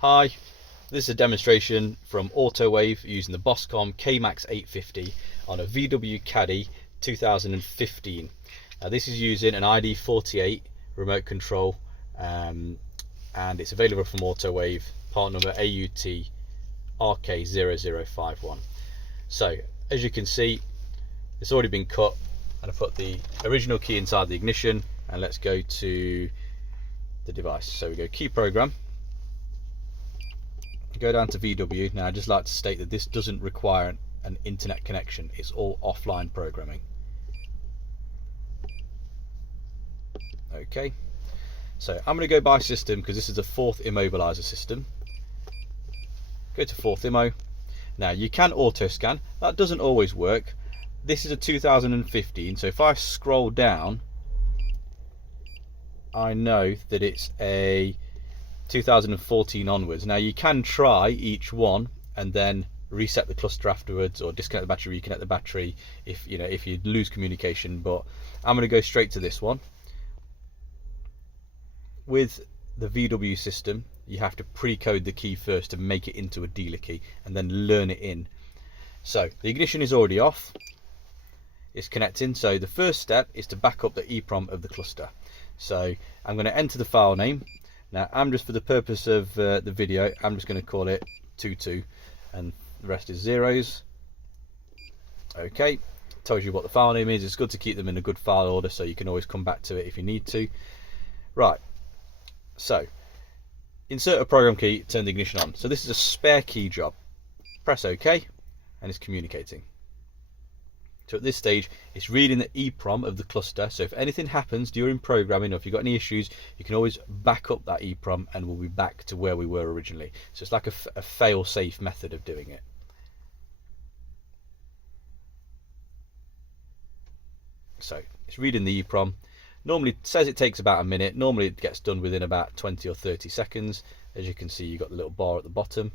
Hi, this is a demonstration from Autowave using the BossComm KMAX-850 on a VW Caddy 2015. This is using an ID48 remote control and it's available from Autowave, part number AUT RK0051. So as you can see, it's already been cut, and I put the original key inside the ignition, and let's go to the device. So we go key program, go down to VW. Now I'd just like to state that this doesn't require an internet connection, it's all offline programming. Okay, so I'm going to go by system because this is a fourth immobilizer system. Go to fourth immo. Now you can auto scan, that doesn't always work. This is a 2015, so if I scroll down, I know that it's a 2014 onwards. Now you can try each one and then reset the cluster afterwards, or disconnect the battery, reconnect the battery if you lose communication, but I'm going to go straight to this one. With the VW system, you have to pre-code the key first to make it into a dealer key and then learn it in. So the ignition is already off, it's connecting. So the first step is to back up the EEPROM of the cluster. So I'm going to enter the file name. Now I'm just, for the purpose of the video, I'm just going to call it 22 and the rest is zeros. Okay, tells you what the file name is. It's good to keep them in a good file order so you can always come back to it if you need to. Right, so insert a program key, turn the ignition on. So this is a spare key job. Press OK and it's communicating. So at this stage, it's reading the EEPROM of the cluster. So if anything happens during programming, or if you've got any issues, you can always back up that EEPROM and we'll be back to where we were originally. So it's like a fail-safe method of doing it. So it's reading the EEPROM. Normally it says it takes about a minute. Normally it gets done within about 20 or 30 seconds. As you can see, you've got the little bar at the bottom.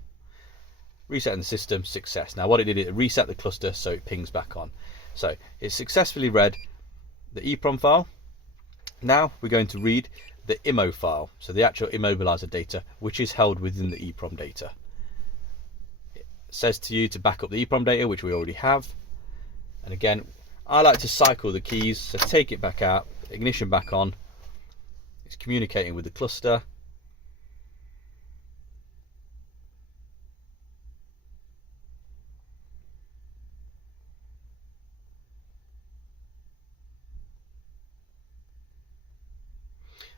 Resetting the system, success. Now what it did, it reset the cluster so it pings back on. So it's successfully read the EEPROM file. Now we're going to read the Immo file, so the actual immobilizer data, which is held within the EEPROM data. It says to you to back up the EEPROM data, which we already have. And again, I like to cycle the keys, so take it back out, ignition back on. It's communicating with the cluster.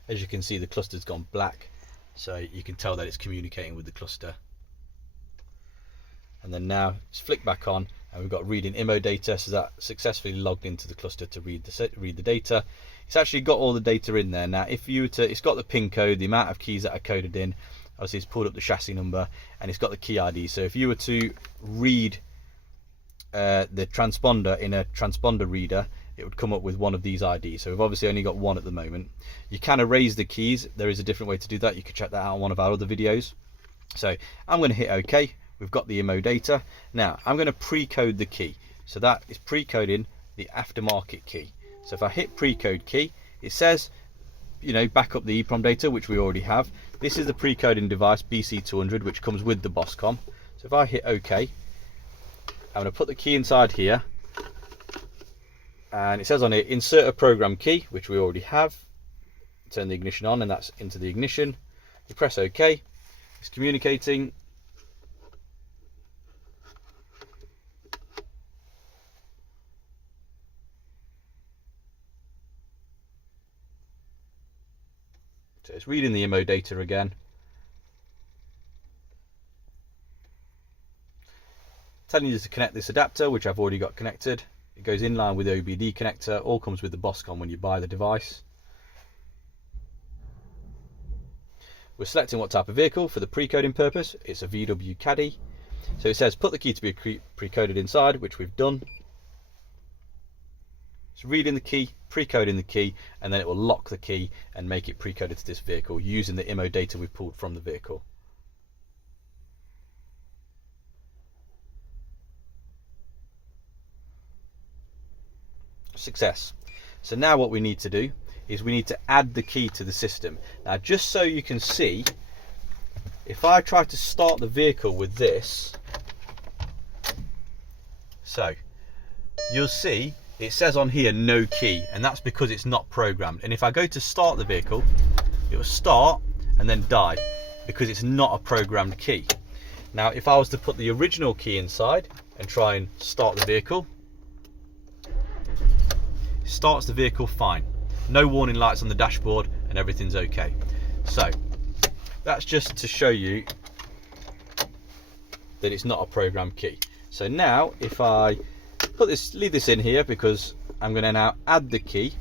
As you can see, the cluster's gone black, so you can tell that it's communicating with the cluster. And then now it's flicked back on, and we've got reading Immo data, so that successfully logged into the cluster to read the data. It's actually got all the data in there. Now, if you were to, it's got the pin code, the amount of keys that are coded in. Obviously, it's pulled up the chassis number, and it's got the key ID. So if you were to read the transponder in a transponder reader, it would come up with one of these IDs. So we've obviously only got one at the moment. You can erase the keys. There is a different way to do that. You could check that out on one of our other videos. So I'm going to hit OK. We've got the Immo data. Now I'm going to pre-code the key. So that is pre-coding the aftermarket key. So if I hit pre-code key, it says, back up the EEPROM data, which we already have. This is the pre-coding device BC200, which comes with the BossComm. So if I hit OK, I'm going to put the key inside here. And it says on it, insert a program key, which we already have. Turn the ignition on, and that's into the ignition. You press OK. It's communicating. So it's reading the Immo data again. Telling you to connect this adapter, which I've already got connected. It goes in line with the OBD connector. All comes with the BossComm when you buy the device. We're selecting what type of vehicle for the pre-coding purpose. It's a VW Caddy. So it says put the key to be pre-coded inside, which we've done. It's reading the key, pre-coding the key, and then it will lock the key and make it pre-coded to this vehicle using the Immo data we've pulled from the vehicle. Success. So now what we need to do is we need to add the key to the system. Now, just so you can see if I try to start the vehicle with this, so you'll see it says on here no key, and that's because it's not programmed. And if I go to start the vehicle, it will start and then die because it's not a programmed key. Now if I was to put the original key inside and try and start the vehicle, it starts the vehicle fine, no warning lights on the dashboard, and everything's okay. So that's just to show you that it's not a programmed key. So now if I leave this in here, because I'm going to now add the key.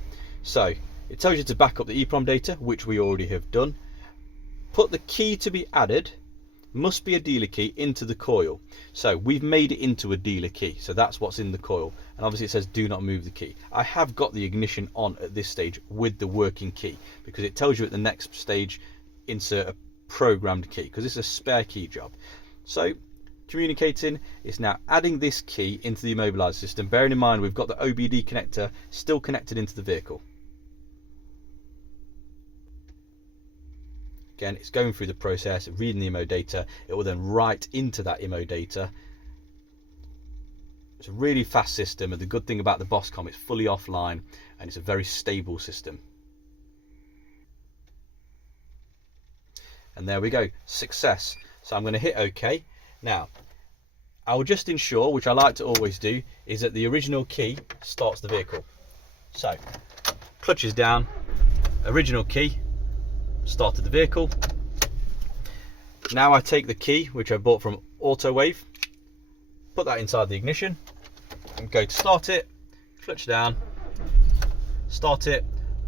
So it tells you to back up the EEPROM data, which we already have done. Put the key to be added, must be a dealer key, into the coil. So we've made it into a dealer key, so that's what's in the coil. And obviously it says do not move the key. I have got the ignition on at this stage with the working key, because it tells you at the next stage insert a programmed key, because it's a spare key job. So communicating, it's now adding this key into the immobilizer system, bearing in mind we've got the OBD connector still connected into the vehicle. Again, it's going through the process, reading the Immo data. It will then write into that Immo data. It's a really fast system, and the good thing about the BossComm, it's fully offline and it's a very stable system. And there we go, success. So I'm going to hit OK. Now, I will just ensure, which I like to always do, is that the original key starts the vehicle. So, clutch is down, original key, started the vehicle. Now I take the key, which I bought from Autowave, put that inside the ignition, and go to start it, clutch down, start it,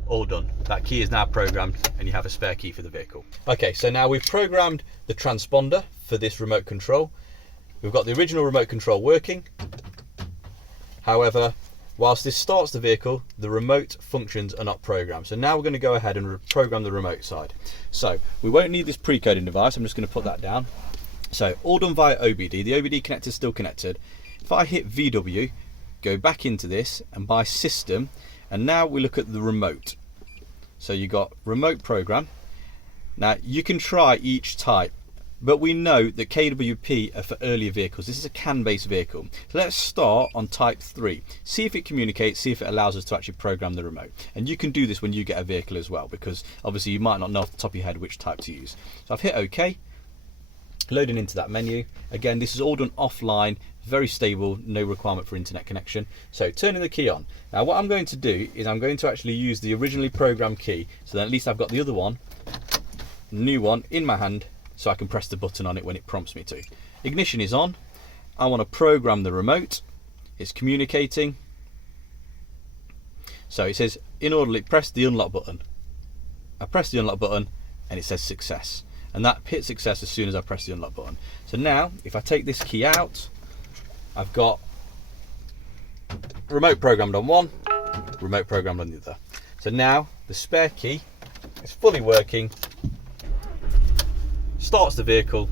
all done. That key is now programmed, and you have a spare key for the vehicle. Okay, so now we've programmed the transponder for this remote control. We've got the original remote control working. However, whilst this starts the vehicle, the remote functions are not programmed. So now we're going to go ahead and program the remote side. So we won't need this pre-coding device. I'm just going to put that down. So all done via OBD. The OBD connector is still connected. If I hit VW, go back into this and buy system, and now we look at the remote. So you got remote program. Now you can try each type, but we know that KWP are for earlier vehicles. This is a CAN-based vehicle. So let's start on type 3. See if it communicates, see if it allows us to actually program the remote. And you can do this when you get a vehicle as well, because obviously you might not know off the top of your head which type to use. So I've hit OK, loading into that menu. Again, this is all done offline, very stable, no requirement for internet connection. So turning the key on. Now what I'm going to do is I'm going to actually use the originally programmed key, so then at least I've got the other one, new one, in my hand, so I can press the button on it when it prompts me to. Ignition is on. I want to program the remote. It's communicating. So it says inordinately press the unlock button. I press the unlock button and it says success. And that hit success as soon as I press the unlock button. So now if I take this key out, I've got remote programmed on one, remote programmed on the other. So now the spare key is fully working, starts the vehicle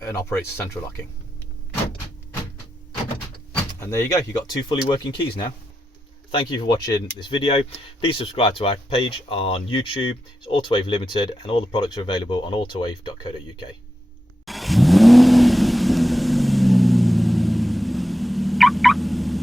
and operates central locking. And there you go, you've got two fully working keys now. Thank you for watching this video. Please subscribe to our page on YouTube. It's Autowave Limited, and all the products are available on autowave.co.uk.